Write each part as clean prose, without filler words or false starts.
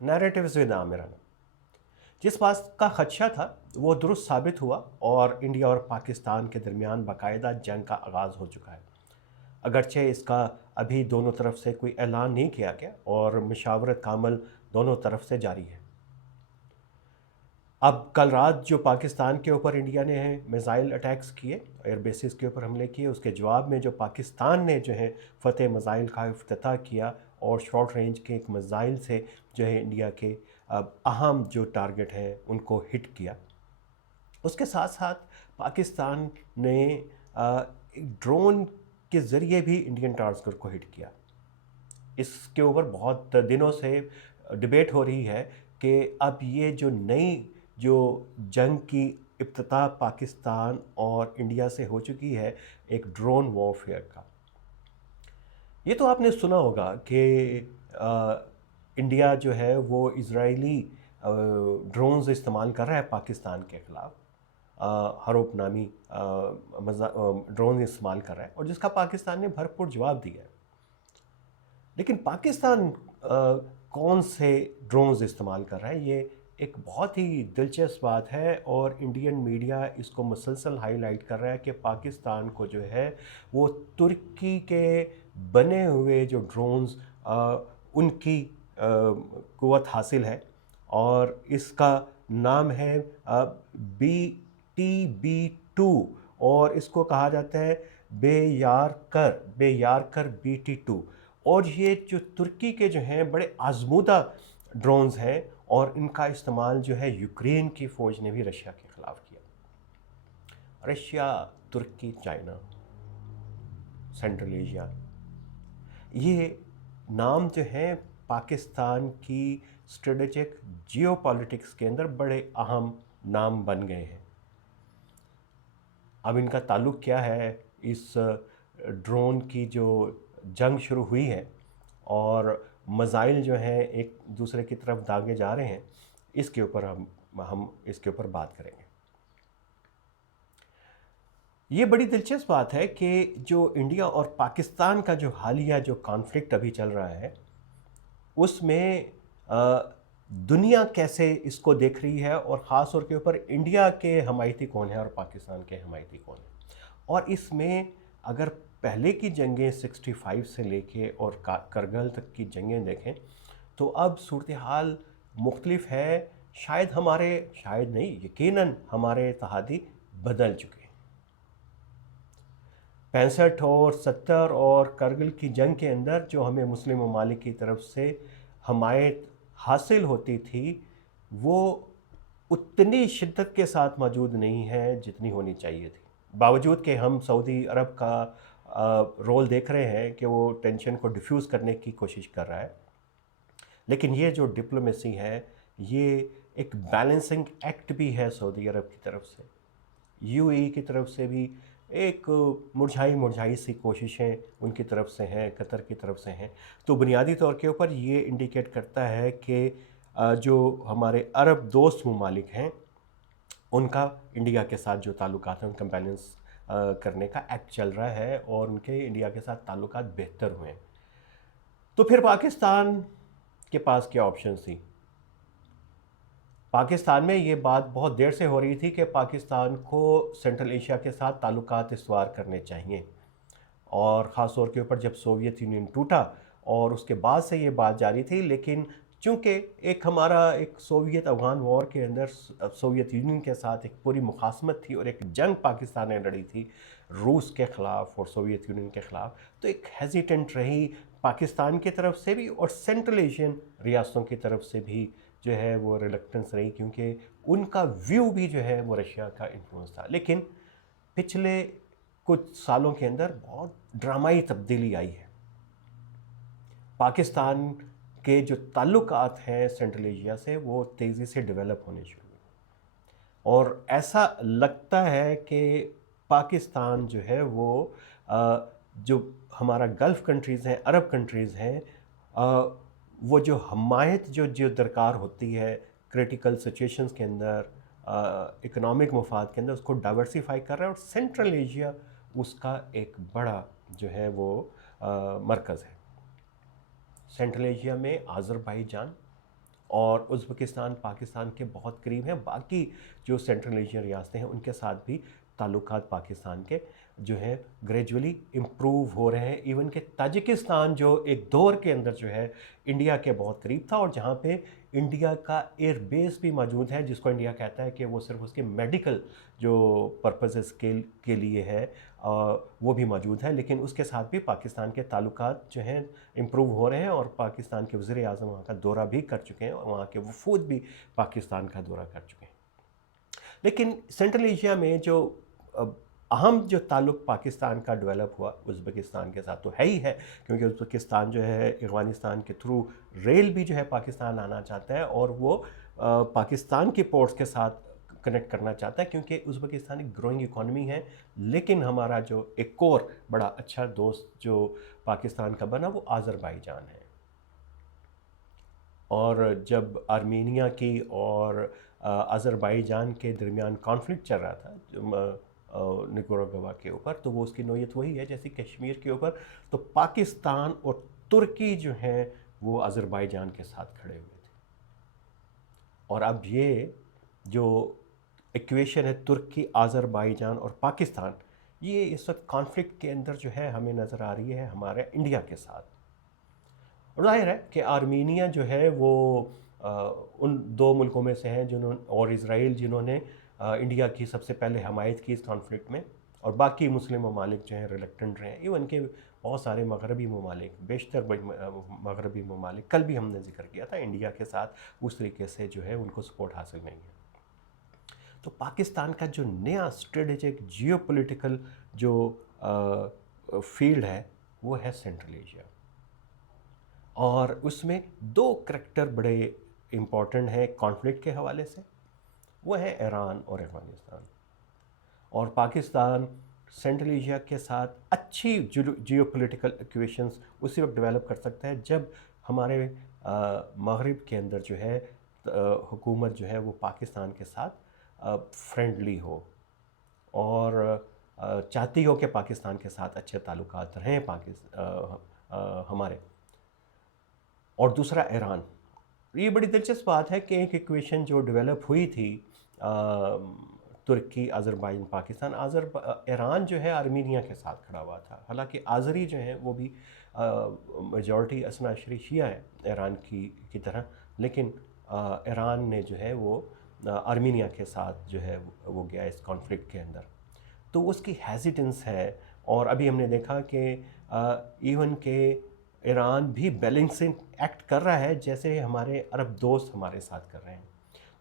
Narratives with आमिरान। जिस बात का खदशा था वो दुरुस्त साबित हुआ और इंडिया और पाकिस्तान के दरमियान बाकायदा जंग का आगाज़ हो चुका है। अगरचे इसका अभी दोनों तरफ से कोई ऐलान नहीं किया गया और मशावरत का अमल दोनों तरफ से जारी है। अब कल रात जो पाकिस्तान के ऊपर इंडिया ने मिसाइल अटैक्स किए, एयर बेसिस के ऊपर हमले किए, उसके जवाब में जो पाकिस्तान ने जो है फ़तेह मिसाइल का इफ्तिताह किया और शॉर्ट रेंज के एक मिसाइल से जो है इंडिया के अहम जो टारगेट हैं उनको हिट किया। उसके साथ साथ पाकिस्तान ने एक ड्रोन के ज़रिए भी इंडियन टारगेट को हिट किया। इसके ऊपर बहुत दिनों से डिबेट हो रही है कि अब ये जो नई जो जंग की इब्तिदा पाकिस्तान और इंडिया से हो चुकी है एक ड्रोन वॉरफेयर का। ये तो आपने सुना होगा कि इंडिया जो है वो इजरायली ड्रोन्स इस्तेमाल कर रहा है पाकिस्तान के ख़िलाफ़। हरूप नामी ड्रोन इस्तेमाल कर रहा है और जिसका पाकिस्तान ने भरपूर जवाब दिया है। लेकिन पाकिस्तान कौन से ड्रोन्स इस्तेमाल कर रहा है, ये एक बहुत ही दिलचस्प बात है और इंडियन मीडिया इसको मुसलसल हाईलाइट कर रहा है कि पाकिस्तान को जो है वो तुर्की के बने हुए जो ड्रोन्स उनकी क़ुव्वत हासिल है और इसका नाम है BTB-2 और इसको कहा जाता है बेयारकर BT-2। और ये जो तुर्की के जो हैं बड़े आजमूदा ड्रोन्स हैं और इनका इस्तेमाल जो है यूक्रेन की फ़ौज ने भी रशिया के ख़िलाफ़ किया। रशिया, तुर्की, चाइना, सेंट्रल एशिया, ये नाम जो हैं पाकिस्तान की स्ट्रेटेजिक जियोपॉलिटिक्स के अंदर बड़े अहम नाम बन गए हैं। अब इनका ताल्लुक़ क्या है इस ड्रोन की जो जंग शुरू हुई है और मिसाइल जो हैं एक दूसरे की तरफ दागे जा रहे हैं, इसके ऊपर हम इसके ऊपर बात करेंगे। ये बड़ी दिलचस्प बात है कि जो इंडिया और पाकिस्तान का जो हालिया जो कॉन्फ्लिक्ट अभी चल रहा है उसमें दुनिया कैसे इसको देख रही है और ख़ास तौर के ऊपर इंडिया के हमायती कौन है और पाकिस्तान के हमायती कौन है। और इसमें अगर पहले की जंगें 65 से लेके और करगिल तक की जंगें देखें तो अब सूरत हाल मुख्तलिफ है। शायद नहीं, यकीनन हमारे इत्तेहादी बदल चुके हैं। 65 और 70 और करगिल की जंग के अंदर जो हमें मुस्लिम ममालिक की तरफ से हमायत हासिल होती थी वो उतनी शिद्दत के साथ मौजूद नहीं है जितनी होनी चाहिए थी, बावजूद कि हम सऊदी अरब का रोल देख रहे हैं कि वो टेंशन को डिफ्यूज़ करने की कोशिश कर रहा है। लेकिन ये जो डिप्लोमेसी है ये एक बैलेंसिंग एक्ट भी है सऊदी अरब की तरफ से, यूएई की तरफ से भी एक मुरझाई सी कोशिशें उनकी तरफ से हैं, कतर की तरफ से हैं। तो बुनियादी तौर के ऊपर ये इंडिकेट करता है कि जो हमारे अरब दोस्त ममालिक हैं उनका इंडिया के साथ जो ताल्लुकात हैं उनका बैलेंस करने का एक्ट चल रहा है और उनके इंडिया के साथ ताल्लुकात बेहतर हुए हैं। तो फिर पाकिस्तान के पास क्या ऑप्शन थी? पाकिस्तान में ये बात बहुत देर से हो रही थी कि पाकिस्तान को सेंट्रल एशिया के साथ ताल्लुकात इस्तवार करने चाहिए और ख़ास तौर के ऊपर जब सोवियत यूनियन टूटा और उसके बाद से ये बात जारी थी। लेकिन चूँकि एक हमारा एक सोवियत अफ़गान वॉर के अंदर सोवियत यूनियन के साथ एक पूरी मुखासमत थी और एक जंग पाकिस्तान ने लड़ी थी रूस के ख़िलाफ़ और सोवियत यूनियन के ख़िलाफ़, तो एक हेजिटेंट रही पाकिस्तान की तरफ से भी और सेंट्रल एशियन रियासतों की तरफ से भी जो है वो रिलक्टेंस रही, क्योंकि उनका व्यू भी जो है वो रशिया का इन्फ्लुएंस था। लेकिन पिछले कुछ सालों के अंदर बहुत ड्रामाई तब्दीली आई है। पाकिस्तान के जो ताल्लुकात हैं सेंट्रल एशिया से वो तेज़ी से डेवलप होने शुरू हुए और ऐसा लगता है कि पाकिस्तान जो है वो जो हमारा गल्फ़ कंट्रीज़ हैं, अरब कंट्रीज़ हैं, वो जो हमायत जो दरकार होती है क्रिटिकल सिचुएशंस के अंदर, इकोनॉमिक मफाद के अंदर, उसको डाइवर्सिफाई कर रहा है और सेंट्रल एशिया उसका एक बड़ा जो है वो मरकज़ है। सेंट्रल एशिया में आज़रबाईजान اور ازبکستان پاکستان کے بہت قریب ہیں. باقی جو سینٹرل ایشین ریاستیں ہیں ان کے ساتھ بھی تعلقات پاکستان کے جو ہیں گریجولی امپروو ہو رہے ہیں. ایون کہ تاجکستان جو ایک دور کے اندر جو ہے انڈیا کے بہت قریب تھا، اور جہاں پہ انڈیا کا ایئر بیس بھی موجود ہے، جس کو انڈیا کہتا ہے کہ وہ صرف اس کے میڈیکل جو پرپزز کے لیے ہے وہ بھی موجود ہے. لیکن اس کے ساتھ بھی پاکستان کے تعلقات جو ہیں امپروو ہو رہے ہیں، اور پاکستان کے وزیر اعظم وہاں کا دورہ بھی کر چکے ہیں، اور وہاں کے وفود بھی پاکستان کا دورہ کر چکے ہیں. لیکن سینٹرل ایشیا میں جو اہم جو تعلق پاکستان کا ڈیولپ ہوا ازبکستان کے ساتھ تو ہے ہی ہے، کیونکہ ازبکستان جو ہے افغانستان کے تھرو ریل بھی جو ہے پاکستان آنا چاہتا ہے، اور وہ پاکستان کی پورٹس کے ساتھ کنیکٹ کرنا چاہتا ہے، کیونکہ ازبکستان ایک گروئنگ اکانومی ہے. لیکن ہمارا جو ایک اور بڑا اچھا دوست جو پاکستان کا بنا وہ آذربائیجان ہے. اور جب آرمینیا کی اور آذربائیجان کے درمیان کانفلکٹ چل رہا تھا نکوراگوا کے اوپر، تو وہ اس کی نوعیت وہی ہے جیسے کشمیر کے اوپر. تو پاکستان اور ترکی جو ہیں وہ آذربائیجان کے ساتھ کھڑے ہوئے تھے. اور اب یہ جو ایکویشن ہے ترکی، آذربائیجان اور پاکستان، یہ اس وقت کانفلکٹ کے اندر جو ہے ہمیں نظر آ رہی ہے ہمارے انڈیا کے ساتھ. ظاہر ہے کہ آرمینیا جو ہے وہ ان دو ملکوں میں سے ہیں اور اسرائیل جنہوں نے انڈیا کی سب سے پہلے حمایت کی اس کانفلکٹ میں، اور باقی مسلم ممالک جو ہیں ریلیکٹنٹ رہے ہیں. ایون کہ بہت سارے مغربی ممالک، بیشتر مغربی ممالک، کل بھی ہم نے ذکر کیا تھا، انڈیا کے ساتھ اس طریقے سے جو ہے ان کو سپورٹ حاصل نہیں ہے. تو پاکستان کا جو نیا اسٹریٹجک جیو پولیٹیکل جو فیلڈ ہے وہ ہے سینٹرل ایشیا. اور اس میں دو کریکٹر بڑے امپورٹنٹ ہیں کانفلکٹ کے حوالے سے، وہ ہیں ایران اور افغانستان. اور پاکستان سینٹرل ایشیا کے ساتھ اچھی جیو پولیٹیکل ایکویشنز اسی وقت ڈیولپ کر سکتا ہے جب ہمارے مغرب کے اندر جو ہے حکومت جو ہے وہ پاکستان کے ساتھ فرینڈلی ہو، اور چاہتی ہو کہ پاکستان کے ساتھ اچھے تعلقات رہیں ہمارے. اور دوسرا ایران. یہ بڑی دلچسپ بات ہے کہ ایک ایکویشن جو ڈیولپ ہوئی تھی ترکی، آذربائیجان، پاکستان، ایران جو ہے آرمینیا کے ساتھ کھڑا ہوا تھا. حالانکہ آذری جو ہیں وہ بھی میجورٹی اثنا عشری شیعہ ہے ایران کی طرح، لیکن ایران نے جو ہے وہ آرمینیا کے ساتھ جو ہے وہ گیا اس کانفلکٹ کے اندر. تو اس کی ہیزیٹنس ہے. اور ابھی ہم نے دیکھا کہ ایون کہ ایران بھی بیلنسنگ ایکٹ کر رہا ہے جیسے ہمارے عرب دوست ہمارے ساتھ کر رہے ہیں.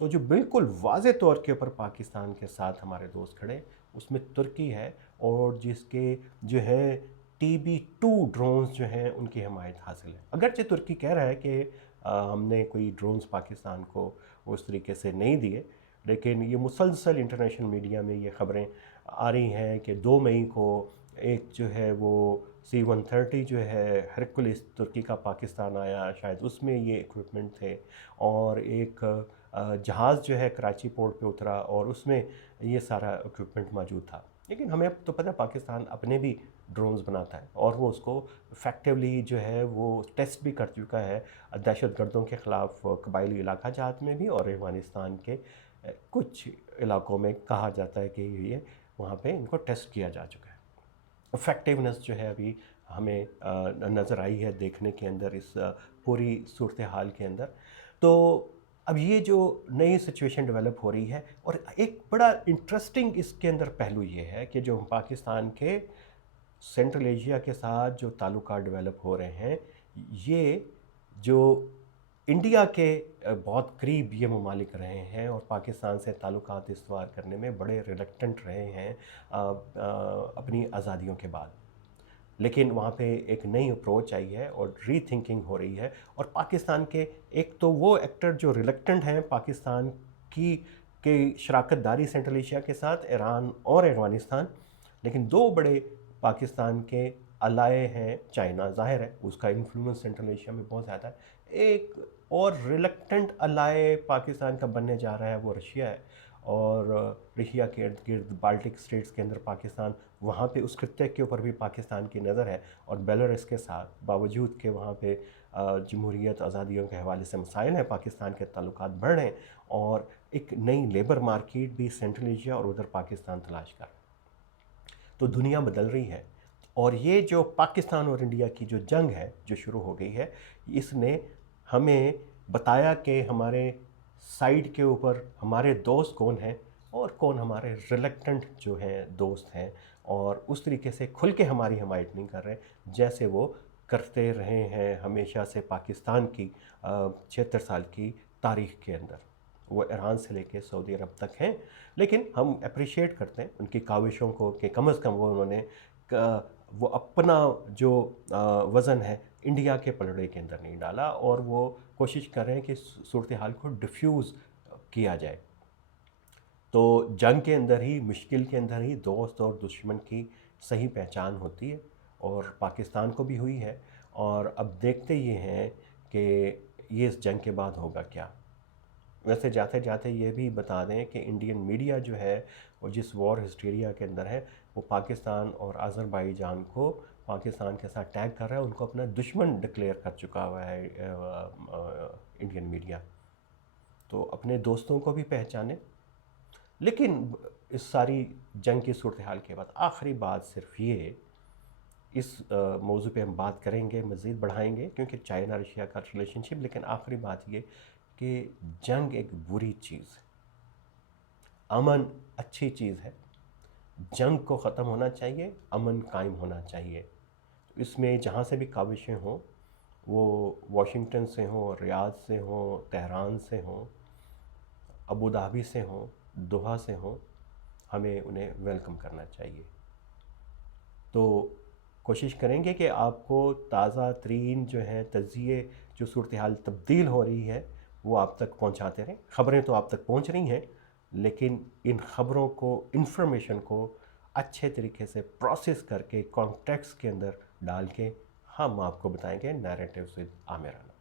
تو جو بالکل واضح طور کے اوپر پاکستان کے ساتھ ہمارے دوست کھڑے اس میں ترکی ہے، اور جس کے جو ہے TB2 ڈرونز جو ہیں ان کی حمایت حاصل ہے. اگرچہ ترکی کہہ رہا ہے کہ ہم نے کوئی ڈرونز پاکستان کو اس طریقے سے نہیں دیے، لیکن یہ مسلسل انٹرنیشنل میڈیا میں یہ خبریں آ رہی ہیں کہ 2 مئی کو ایک جو ہے وہ C-130 جو ہے ہرکولس ترکی کا پاکستان آیا، شاید اس میں یہ اکوپمنٹ تھے، اور ایک جہاز جو ہے کراچی پورٹ پہ اترا اور اس میں یہ سارا اکوپمنٹ موجود تھا. لیکن ہمیں تو پتہ پاکستان اپنے بھی ڈرونز بناتا ہے، اور وہ اس کو افیکٹولی جو ہے وہ ٹیسٹ بھی کر چکا ہے دہشت گردوں کے خلاف قبائلی علاقہ جات میں بھی، اور افغانستان کے کچھ علاقوں میں کہا جاتا ہے کہ یہ وہاں پہ ان کو ٹیسٹ کیا جا چکا ہے. افیکٹیونیس جو ہے ابھی ہمیں نظر آئی ہے دیکھنے کے اندر اس پوری صورتحال کے اندر. تو اب یہ جو نئی سچویشن ڈیولپ ہو رہی ہے، اور ایک بڑا انٹرسٹنگ اس کے اندر پہلو یہ ہے کہ جو پاکستان کے سینٹرل ایشیا کے ساتھ جو تعلقات ڈیولپ ہو رہے ہیں، یہ جو انڈیا کے بہت قریب یہ ممالک رہے ہیں اور پاکستان سے تعلقات استوار کرنے میں بڑے ریلیکٹنٹ رہے ہیں اپنی آزادیوں کے بعد. لیکن وہاں پہ ایک نئی اپروچ آئی ہے اور ری تھنکنگ ہو رہی ہے، اور پاکستان کے ایک تو وہ ایکٹر جو ریلیکٹنٹ ہیں پاکستان کی شراکت داری سینٹرل ایشیا کے ساتھ، ایران اور افغانستان. لیکن 2 بڑے پاکستان کے الائے ہیں. چائنا ظاہر ہے اس کا انفلوئنس سینٹرل ایشیا میں بہت زیادہ ہے. ایک اور ریلیکٹنٹ الائے پاکستان کا بننے جا رہا ہے وہ رشیا ہے، اور رشیا کے ارد گرد بالٹک اسٹیٹس کے اندر پاکستان، وہاں پہ اس خطے کے اوپر بھی پاکستان کی نظر ہے. اور بیلاروس کے ساتھ باوجود کہ وہاں پہ जमहूरियत आज़ादियों के हवाले से मसाइल हैं, पाकिस्तान के ताल्लुकात बढ़ रहे हैं और एक नई लेबर मार्केट भी सेंट्रल एशिया और उधर पाकिस्तान तलाश कर रहा है। तो दुनिया बदल रही है और ये जो पाकिस्तान और इंडिया की जो जंग है जो शुरू हो गई है, इसने हमें बताया कि हमारे साइड के ऊपर हमारे दोस्त कौन हैं और कौन हमारे रिलेक्टेंट जो हैं दोस्त हैं, और उस तरीके से खुल के हमारी हमायत नहीं कर रहे जैसे वो करते रहे हैं हमेशा से पाकिस्तान की 76 साल की तारीख़ के अंदर। वो ईरान से लेके सऊदी अरब तक हैं, लेकिन हम अप्रिशिएट करते हैं उनकी काविशों को कि कम अज़ कम वो उन्होंने वो अपना जो वज़न है इंडिया के पलड़े के अंदर नहीं डाला और वो कोशिश कर रहे हैं कि सूरत हाल को डिफ्यूज़ किया जाए। तो जंग के अंदर ही, मुश्किल के अंदर ही दोस्त और दुश्मन की सही पहचान होती है और पाकिस्तान को भी हुई है। और अब देखते ये हैं कि ये इस जंग के बाद होगा क्या। वैसे जाते जाते ये भी बता दें कि इंडियन मीडिया जो है वो जिस वॉर हिस्टीरिया के अंदर है वो पाकिस्तान और अज़रबैजान को पाकिस्तान के साथ टैग कर रहा है, उनको अपना दुश्मन डिक्लेयर कर चुका हुआ है इंडियन मीडिया। तो अपने दोस्तों को भी पहचाने। लेकिन इस सारी जंग की सूरत हाल के बाद आखिरी बात सिर्फ ये, इस मौजू पे हम बात करेंगे, मज़ीद बढ़ाएंगे क्योंकि चाइना रशिया का रिलेशनशिप, लेकिन आखिरी बात ये कि जंग एक बुरी चीज़ है, अमन अच्छी चीज़ है। जंग को ख़त्म होना चाहिए, अमन कायम होना चाहिए। इसमें जहाँ से भी काविशें हों, वो वाशिंगटन से हों, रियाद से हों, तेहरान से हों, अबू धाबी से हों, दोहा से हों, हमें उन्हें वेलकम करना चाहिए। तो कोशिश करेंगे कि आपको ताज़ा तरीन जो है तज़्ज़िये, जो सूरत हाल तब्दील हो रही है वो आप तक पहुंचाते रहें। ख़बरें तो आप तक पहुंच रही हैं, लेकिन इन ख़बरों को, इन्फॉर्मेशन को अच्छे तरीके से प्रोसेस करके कॉन्टेक्स्ट के अंदर डाल के हम आपको बताएंगे नैरेटिव्स विद आमिर राना।